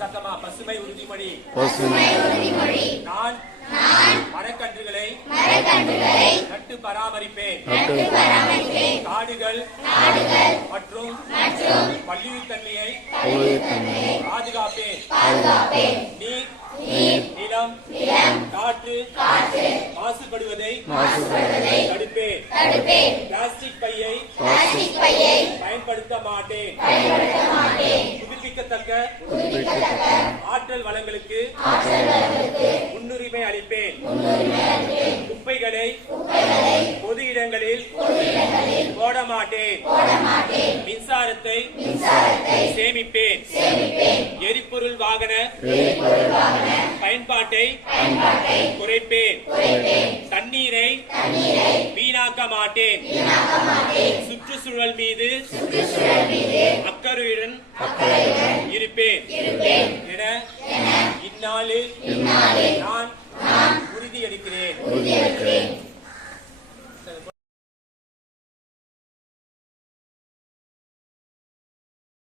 சத்தமா பசுமை உறுதிமொழி. நான் மரக்கன்றுகளை நட்டு பராமரிப்பேன். காடுகள் மற்றும் பல்லுயிர்த்தன்மையை பாதுகாப்பேன். நீர், நிலம், காற்று மாசுபடுவதை தடுப்பேன். பிளாஸ்டிக் பையை பயன்படுத்த மாட்டேன். புதுப்பிக்கத்தக்க ஆற்றல் வளங்களுக்கு முன்னுரிமை அளிப்பேன். குப்பைகளை பொது இடங்களில் போட மாட்டேன். மின்சாரத்தை சேமிப்பேன். எரிபொருள் வாகன பயன்பாட்டை குறைப்பேன். தண்ணீரை வீணாக்க மாட்டேன். சுற்றுச்சூழல் மீது அக்கறையுடன்